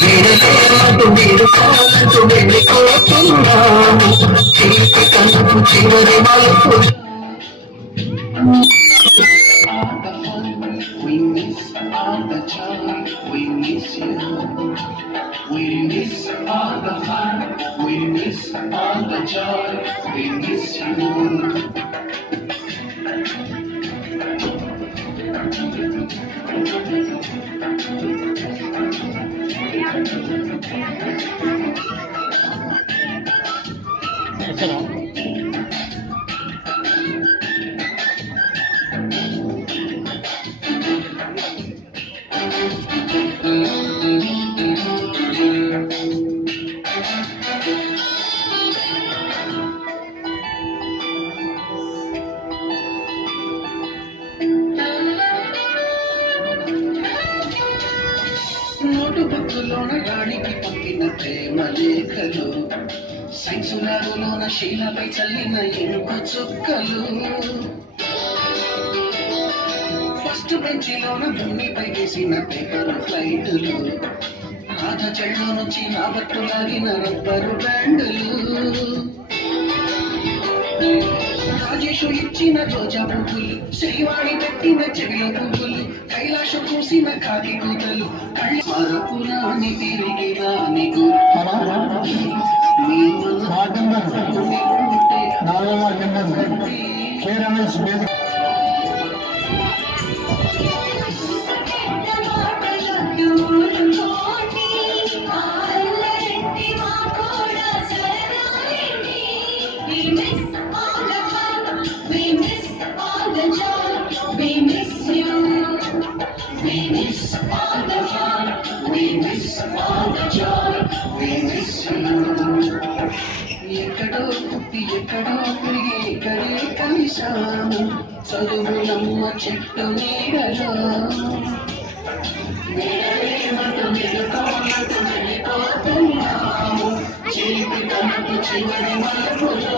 విడలేమటు మీరు కాలంటూ వెళ్ళిపోతున్నాము చీటి కనుపు చివరి మలుపు We miss all the joy, we miss you. We miss all the fun, we miss all the joy, we miss you. నోటుబుక్కులోన రాణికి పంపిన ప్రేమ లేఖలు సైన్సు ల్యాబులోన శీలపై చల్లిన ఇనుప చుక్కలు ఫస్ట్ బెంచిలోన భూమిపై వేసిన పేపర్ ఫ్లైట్లు రాధ చెళ్ళు నుంచి నా బట్టు లాగిన రబ్బరు బ్యాండులు రాజేషు ఇచ్చిన రోజా పువ్వులు శ్రీవాణి పెట్టిన చెవిలో పువ్వులు కైలాషం పూసిన కాకి కూతలు కళ్ళ మరపురాని తిరిగి రాని ఎక్కడో పుట్టి ఎక్కడో తిరిగి ఇక్కడే కలిశాము చదువులమ్మ చెట్టు నీడలో వెళ్ళిపోతున్నాము చీటి కనుపు చివరి మలుపులో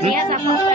Dia sampai